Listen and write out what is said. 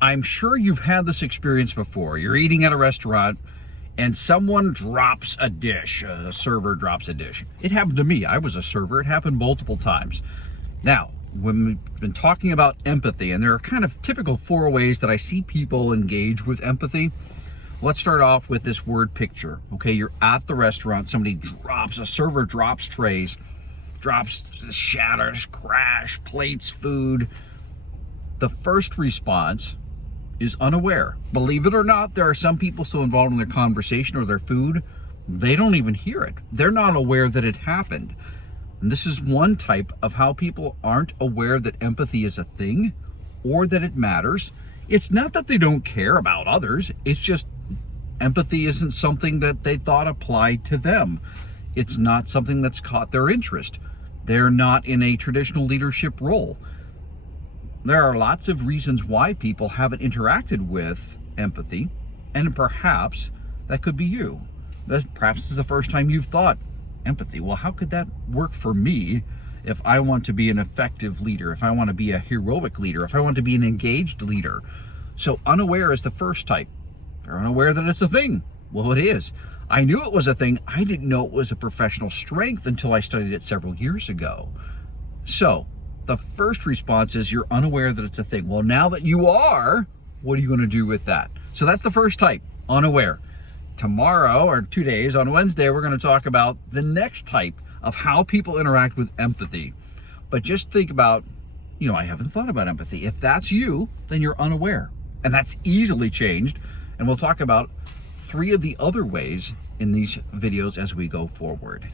I'm sure you've had this experience before. You're eating at a restaurant and someone drops a dish, a server drops a dish. It happened to me. I was a server. It happened multiple times. Now, when we've been talking about empathy, and there are kind of typical 4 ways that I see people engage with empathy. Let's start off with this word picture. Okay, you're at the restaurant, a server drops trays, shatters, crash, plates, food. The first response is unaware. Believe it or not, there are some people so involved in their conversation or their food, they don't even hear it. They're not aware that it happened. And this is one type of how people aren't aware that empathy is a thing or that it matters. It's not that they don't care about others. It's just empathy isn't something that they thought applied to them. It's not something that's caught their interest. They're not in a traditional leadership role. There are lots of reasons why people haven't interacted with empathy, and perhaps that could be you. Perhaps this is the first time you've thought, empathy, well, how could that work for me if I want to be an effective leader, if I want to be a heroic leader, if I want to be an engaged leader? So unaware is the first type. They're unaware that it's a thing. Well, it is. I knew it was a thing. I didn't know it was a professional strength until I studied it several years ago. So the first response is you're unaware that it's a thing. Well, now that you are, what are you going to do with that? So that's the first type, unaware. Tomorrow, or 2 days, on Wednesday, we're going to talk about the next type of how people interact with empathy. But just think about, I haven't thought about empathy. If that's you, then you're unaware. And that's easily changed. And we'll talk about 3 of the other ways in these videos as we go forward.